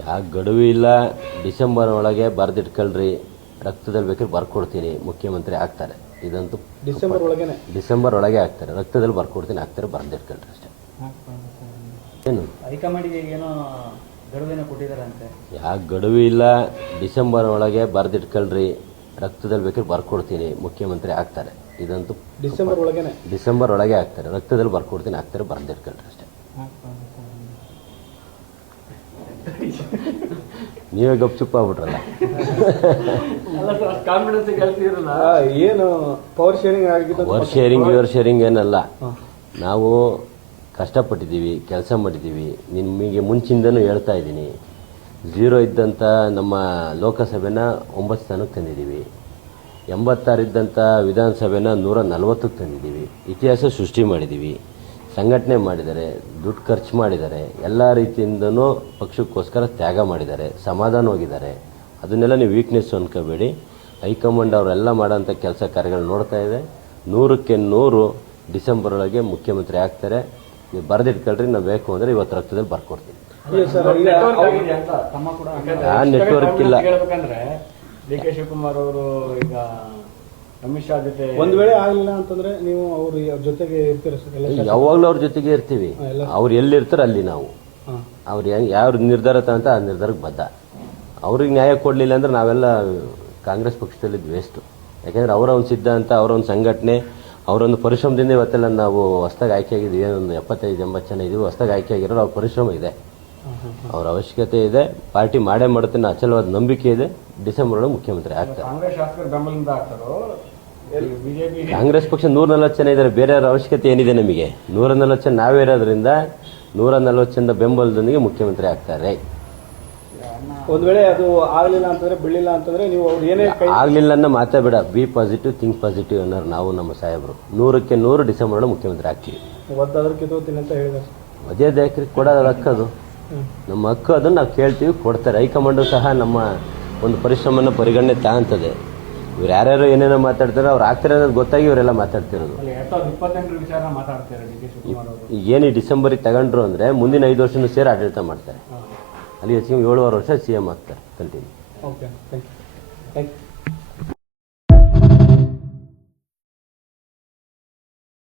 ಯಾಕೆ ಗಡುವು ಇಲ್ಲ. ಡಿಸೆಂಬರ್ ಒಳಗೆ ಬರೆದಿಟ್ಕೊಳ್ರಿ, ರಕ್ತದಲ್ಲಿ ಬೇಕಾದ್ರೆ ಬರ್ಕೊಡ್ತೀನಿ, ಮುಖ್ಯಮಂತ್ರಿ ಆಗ್ತಾರೆ. ಇದಂತೂ ಡಿಸೆಂಬರ್ ಒಳಗೆ ಆಗ್ತಾರೆ. ರಕ್ತದಲ್ಲಿ ಬರ್ಕೊಡ್ತೀನಿ, ಆಗ್ತಾರೆ, ಬರೆದಿಟ್ಕೊಳ್ರಿ ಅಷ್ಟೇ. ಏನು ಹೈಕಮಾಂಡಿಗೆ ಏನೋ ಗಡುವೇನೋ ಕೊಟ್ಟಿದ್ದಾರಂತೆ. ಯಾಕೆ ಗಡುವು ಇಲ್ಲ. ಡಿಸೆಂಬರ್ ಒಳಗೆ ಬರೆದಿಟ್ಕೊಳ್ರಿ, ರಕ್ತದಲ್ಲಿ ಬೇಕಾದ್ರೆ ಬರ್ಕೊಡ್ತೀನಿ, ಮುಖ್ಯಮಂತ್ರಿ ಆಗ್ತಾರೆ. ಇದಂತೂ ಡಿಸೆಂಬರ್ ಒಳಗೆ ಆಗ್ತಾರೆ. ರಕ್ತದಲ್ಲಿ ಬರ್ಕೊಡ್ತೀನಿ, ಆಗ್ತಾರೆ, ಬರೆದಿಟ್ಕೊಳ್ರಿ ಅಷ್ಟೇ. ನೀವೇ ಗಪ್ಚುಪ್ಪ ಆಗ್ಬಿಟ್ರಲ್ಲ. ಏನು ಪವರ್ ಶೇರಿಂಗ್ ಆಗಿದ್ದು? ಪವರ್ ಶೇರಿಂಗ್ ಯುವರ್ ಶೇರಿಂಗ್ ಏನಲ್ಲ. ನಾವು ಕಷ್ಟಪಟ್ಟಿದ್ದೀವಿ, ಕೆಲಸ ಮಾಡಿದ್ದೀವಿ. ನಿಮಗೆ ಮುಂಚಿಂದನೂ ಹೇಳ್ತಾ ಇದ್ದೀನಿ, 0 ಇದ್ದಂಥ ನಮ್ಮ ಲೋಕಸಭೆನ 9 ಸ್ಥಾನಕ್ಕೆ ತಂದಿದ್ದೀವಿ. 86 ಇದ್ದಂಥ ವಿಧಾನಸಭೆನ 140ಕ್ಕೆ ತಂದಿದ್ದೀವಿ. ಇತಿಹಾಸ ಸೃಷ್ಟಿ ಮಾಡಿದ್ದೀವಿ. ಸಂಘಟನೆ ಮಾಡಿದ್ದಾರೆ, ದುಡ್ಡು ಖರ್ಚು ಮಾಡಿದ್ದಾರೆ, ಎಲ್ಲ ರೀತಿಯಿಂದನೂ ಪಕ್ಷಕ್ಕೋಸ್ಕರ ತ್ಯಾಗ ಮಾಡಿದ್ದಾರೆ, ಸಮಾಧಾನ ಹೋಗಿದ್ದಾರೆ. ಅದನ್ನೆಲ್ಲ ನೀವು ವೀಕ್ನೆಸ್ ಅನ್ಕೋಬೇಡಿ. ಹೈಕಮಾಂಡ್ ಅವರೆಲ್ಲ ಮಾಡೋಂಥ ಕೆಲಸ ಕಾರ್ಯಗಳು ನೋಡ್ತಾ ಇದೆ. 100ಕ್ಕೆ 100 ಡಿಸೆಂಬರ್ ಒಳಗೆ ಮುಖ್ಯಮಂತ್ರಿ ಆಗ್ತಾರೆ. ನೀವು ಬರೆದಿಟ್ಕೊಳ್ರಿ, ನಾವು ಬೇಕು ಅಂದರೆ ಇವತ್ತು ರಕ್ತದಲ್ಲಿ ಬರ್ಕೊಡ್ತೀನಿ. ನೆಟ್ವರ್ಕ್ ಇಲ್ಲ. ಡಿ ಕೆ ಶಿವಕುಮಾರ್ ಅವರು ಈಗ ಅಮಿತ್ ಶಾ ಜೊತೆ ಒಂದ್ ವೇಳೆ ಆಗಲಿಲ್ಲ ಅಂತಂದ್ರೆ ನೀವು ಅವ್ರ ಜೊತೆಗೆ ಇರ್ತೀರ? ಯಾವಾಗಲೂ ಅವ್ರ ಜೊತೆಗೆ ಇರ್ತೀವಿ. ಅವ್ರು ಎಲ್ಲಿರ್ತಾರೆ ಅಲ್ಲಿ ನಾವು. ಅವ್ರು ಯಾವ ನಿರ್ಧಾರ ತಗೊಂತ ಆ ನಿರ್ಧಾರಕ್ಕೆ ಬದ್ಧ. ಅವ್ರಿಗೆ ನ್ಯಾಯ ಕೊಡಲಿಲ್ಲ ಅಂದ್ರೆ ನಾವೆಲ್ಲ ಕಾಂಗ್ರೆಸ್ ಪಕ್ಷದಲ್ಲಿ ವೇಸ್ಟು. ಯಾಕೆಂದ್ರೆ ಅವರ ಒಂದು ಸಿದ್ಧಾಂತ, ಅವರ ಒಂದು ಸಂಘಟನೆ, ಅವರೊಂದು ಪರಿಶ್ರಮದಿಂದ ಇವತ್ತೆಲ್ಲ ನಾವು ಹೊಸದಾಗಿ ಆಯ್ಕೆ ಆಗಿದ್ದೀವಿ. ಒಂದು 75-80 ಜನ ಇದೀವಿ. ಹೊಸದಾಗಿ ಆಯ್ಕೆ ಆಗಿರೋರು ಅವ್ರ ಪರಿಶ್ರಮ ಇದೆ, ಅವ್ರ ಅವಶ್ಯಕತೆ ಇದೆ. ಪಾರ್ಟಿ ಮಾಡೇ ಮಾಡುತ್ತೆ, ಅಚಲವಾದ ನಂಬಿಕೆ ಇದೆ. ಡಿಸೆಂಬರ್ ಒಳಗೆ ಮುಖ್ಯಮಂತ್ರಿ ಆಗ್ತಾರೆ. ಕಾಂಗ್ರೆಸ್ ಪಕ್ಷ 140 ಜನ ಇದ್ದಾರೆ. ಬೇರೆಯವ್ರ ಅವಶ್ಯಕತೆ ಏನಿದೆ ನಮಗೆ? 140 ಜನ ನಾವೇ ಇರೋದ್ರಿಂದ 140 ಜನದ ಬೆಂಬಲದೊಂದಿಗೆ ಮುಖ್ಯಮಂತ್ರಿ ಆಗ್ತಾರೆ. ಒಂದ್ ವೇಳೆ ಅದು ಆಗಲಿಲ್ಲ ಅಂತಂದ್ರೆ, ಬಿಡಲಿಲ್ಲ ಅಂತಂದ್ರೆ ನೀವು ಅವ್ರು ಏನೇ ಆಗಲಿಲ್ಲ ಅನ್ನೋ ಮಾತಾಬೇಡ. ಬಿ ಪಾಸಿಟಿವ್, ಥಿಂಕ್ ಪಾಸಿಟಿವ್ ಅನ್ನೋರು ನಾವು, ನಮ್ಮ ಸಾಹೇಬರು. 100ಕ್ಕೆ 100 ಡಿಸೆಂಬರ್ ಒಳಗೆ ಮುಖ್ಯಮಂತ್ರಿ ಆಗ್ತೀವಿ. ಅಂತ ಹೇಳಿದ್ರೆ ಅದೇ ದಯಕರಿಗೆ ಕೊಡೋದು ಹಕ್ಕದು, ನಮ್ಮ ಹಕ್ಕು. ಅದನ್ನು ನಾವು ಕೇಳ್ತೀವಿ, ಕೊಡ್ತಾರೆ. ಹೈಕಮಾಂಡು ಸಹ ನಮ್ಮ ಒಂದು ಪರಿಶ್ರಮನ ಪರಿಗಣನೆ ತಗೊಂತದೆ. ಇವ್ರು ಯಾರ್ಯಾರು ಏನೇನೋ ಮಾತಾಡ್ತಾರೆ, ಅವ್ರು ಆಗ್ತಾರೆ ಅನ್ನೋದು ಗೊತ್ತಾಗಿ ಇವರೆಲ್ಲ ಮಾತಾಡ್ತಿರೋದು. ಈಗ ಏನು ಡಿಸೆಂಬರಿಗೆ ತಗೊಂಡ್ರು ಅಂದರೆ ಮುಂದಿನ 5 ವರ್ಷನೂ ಸೇರಿ ಆಡಳಿತ ಮಾಡ್ತಾರೆ. ಅಲ್ಲಿ ಹೆಚ್ಚಿಗೆ 7 ವರ್ಷ CM ಆಗ್ತಾರೆ ಕಂಟಿನ್ಯೂ. Okay, thank you.